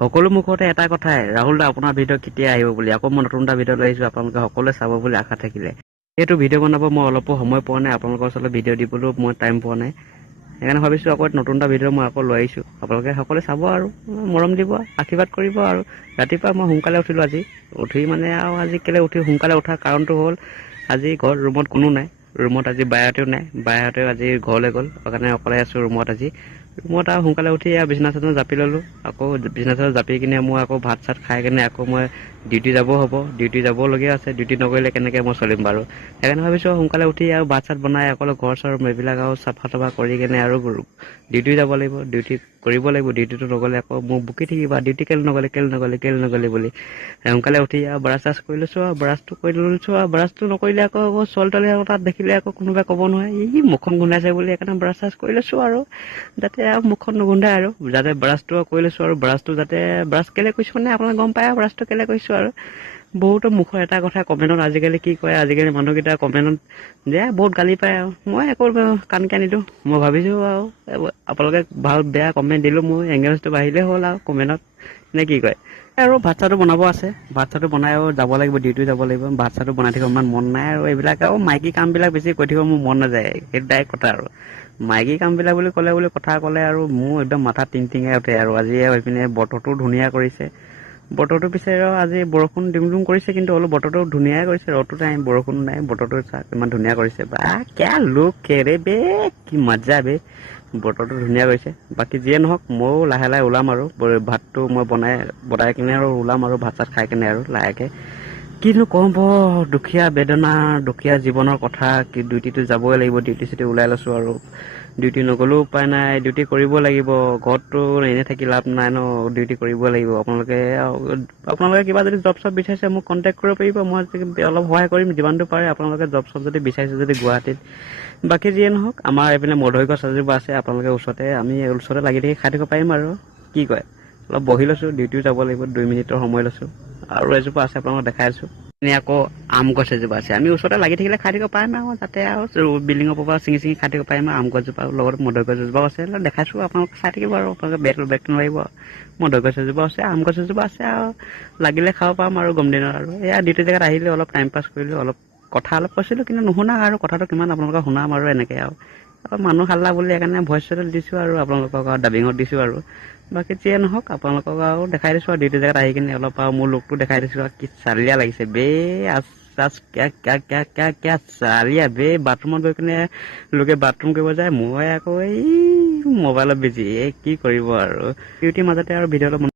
সকলো মুখতে এটা কথাই, ৰাহুল দা আপোনাৰ ভিডিঅ' কেতিয়া আহিব বুলি। আকৌ মই নতুন এটা ভিডিঅ' লৈ আহিছোঁ, আপোনালোকে সকলোৱে চাব বুলি আশা থাকিলে। এইটো ভিডিঅ' বনাব মই অলপো সময় পোৱা নাই, আপোনালোকৰ ওচৰলৈ ভিডিঅ' দিবলৈও মই টাইম পোৱা নাই। সেইকাৰণে ভাবিছোঁ আকৌ নতুন এটা ভিডিঅ' মই আকৌ লৈ আহিছোঁ, আপোনালোকে সকলোৱে চাব আৰু মৰম দিব, আশীৰ্বাদ কৰিব আৰু। ৰাতিপুৱা মই সোনকালে উঠিলোঁ আজি। উঠি মানে আৰু আজি কেলৈ সোনকালে উঠাৰ কাৰণটো হ'ল, আজি ঘৰত ৰুমত কোনো নাই। ৰুমত আজি বায়েহঁতেও নাই, বায়েহঁতেও আজি ঘৰলৈ গ'ল, সেইকাৰণে অকলে আছোঁ ৰুমত আজি। ৰুমত আৰু সোনকালে উঠি আৰু বিছনা চিছনা জাপি ল'লোঁ। আকৌ বিছনা চিছনা জাপি কিনে মই আকৌ ভাত চাত খাই কিনে আকৌ মই ডিউটি যাব হ'ব, ডিউটি যাবলগীয়া আছে। ডিউটি নগৰিলে কেনেকৈ মই চলিম বাৰু। সেইকাৰণে ভাবিছোঁ সোনকালে উঠি আৰু ভাত চাত বনাই অকল ঘৰ চৰ এইবিলাক আৰু চাফা তাফা কৰি কিনে আৰু ডিউটি যাব লাগিব, ডিউটি কৰিব লাগিব। ডিউটিটো নগ'লে আকৌ মোক বকি থাকিবা, ডিউটি কেলৈ নগ'লি বুলি। সোনকালে উঠি আৰু ব্ৰাছ চাছ কৰি লৈছোঁ আৰু ব্ৰাছটো কৰি লৈছোঁ আৰু ব্ৰাছটো নকৰিলে আকৌ ছোৱালী তোৱালী আকৌ তাত দেখিলে আকৌ কোনোবাই ক'ব নহয়, ই মুখখন গোন্ধাইছে বুলি। সেইকাৰণে ব্ৰাছ চাছ কৰি লৈছোঁ আৰু যাতে আৰু মুখখন নুগোন্ধাই আৰু যাতে ব্ৰাছটো কৰি লৈছোঁ আৰু ব্ৰাছটো যাতে ব্ৰাছ কেলৈ কৰিছোঁ মানে আপোনালোকে গম পায় আৰু ব্ৰাছটো কেলৈ কৰিছোঁ আৰু। বহুতো মুখৰ এটা কথা কমেণ্টত আজিকালি কি কয়, আজিকালি মানুহকেইটা কমেণ্টত যে বহুত গালি পায় আৰু মই একো কাণকে নিদিওঁ। মই ভাবিছোঁ আৰু আপোনালোকে ভাল বেয়া কমেণ্ট দিলোঁ, মোৰ এংগেজটো বাঢ়িলেই হ'ল আৰু কমেণ্টত, নে কি কয়। আৰু ভাত চাতো বনাব আছে, ভাত চাতো বনাই আৰু যাব লাগিব, ডিউটি যাব লাগিব। ভাত চাতো বনাই থাকিব ইমান মন নাই আৰু এইবিলাক আৰু মাইকী কামবিলাক বেছি কৰি থাকিব মোৰ মন নাযায়, সেইটো ডাইৰেক্ট কথা আৰু। মাইকী কামবিলাক বুলি কথা ক'লে আৰু মোৰ একদম মাথা টিংটিঙাই উঠে আৰু। আজি এইপিনে বতৰটো ধুনীয়া কৰিছে, বতৰটো পিছে আজি বৰষুণ দিম কৰিছে, কিন্তু অলপ বতৰটো ধুনীয়াই কৰিছে, ৰ'দটো নাই বৰষুণো নাই, বতৰটো ইমান ধুনীয়া কৰিছে। বা কিয়া লুক ৰে বে, কি মজা বে, বতৰটো ধুনীয়া কৰিছে। বাকী যিয়ে নহওক ময়ো লাহে লাহে ওলাম আৰু ভাতটো মই বনাই কিনে আৰু ওলাম আৰু ভাত চাত খাই কিনে আৰু লাহেকৈ। কিনো কম দুখীয়া বেদনা, দুখীয়া জীৱনৰ কথা। কি ডিউটিটো যাবই লাগিব, ডিউটি চিউটি ওলাই লৈছোঁ আৰু। ডিউটি নগ'লেও উপায় নাই, ডিউটি কৰিব লাগিব। ঘৰততো এনেই থাকি লাভ নাই ন, ডিউটি কৰিব লাগিব। আপোনালোকে কিবা যদি জব চব বিচাৰিছে মোক কণ্টেক্ট কৰিব পাৰিব, মই অলপ সহায় কৰিম যিমানটো পাৰে। আপোনালোকে জব চব যদি বিচাৰিছে যদি গুৱাহাটীত। বাকী যিয়ে নহওক আমাৰ এইপিনে মধুৰি গছ এজোপা আছে, আপোনালোকে আমি ওচৰতে লাগি থাকি খাই থাকিব পাৰিম আৰু কি কয়। অলপ বহি লৈছোঁ, ডিউটিও যাব লাগিব, 2 মিনিটৰ সময় লৈছোঁ। আৰু এজোপা আছে আপোনালোকক দেখাই আছোঁ। এনে আকৌ আম গছ এজোপা আছে, আমি ওচৰতে লাগি থাকিলে খাই থাকিব পাৰিম আৰু তাতে আৰু বিল্ডিঙৰ পৰা ছিঙি খাই থাকিব পাৰিম আৰু। আম গছজোপাৰ লগত মধুৰি গছ এজোপাও আছে, দেখাইছোঁ আপোনালোকে চাই থাকিব আৰু। আপোনালোকে বেগটো নোৱাৰিব। মধুৰি গছ এজোপা আছে, আম গছ এজোপা আছে আৰু লাগিলে খাব পাম আৰু গৰম দিনত আৰু। এয়া ডিউটি জেগাত আহিলোঁ, অলপ টাইম পাছ কৰিলোঁ, অলপ কথা অলপ কৈছিলোঁ, কিন্তু নুশুনা আৰু কথাটো কিমান আপোনালোকক শুনাম আৰু এনেকৈ আৰু। মানুহ হাল্লা বুলি সেইকাৰণে ভইচ দিছোঁ আৰু আপোনালোকক আৰু ডাবিঙত দিছোঁ আৰু। বাকী যিয়ে নহওক আপোনালোকক আৰু দেখাই দিছোঁ আৰু ডিউটি জেগাত আহি কিনে অলপ আৰু মোৰ লুকটো দেখাই দিছোঁ আৰু। কি চালিয়া লাগিছে বে, কিয়া চালিয়া বে। বাথৰুমত গৈ কিনে লোকে বাথৰুম কৰিব যায়, মই আকৌ এই মোবাইলত বিজি, কি কৰিব আৰু। ডিউটিৰ মাজতে আৰু ভিডিঅ' অলপ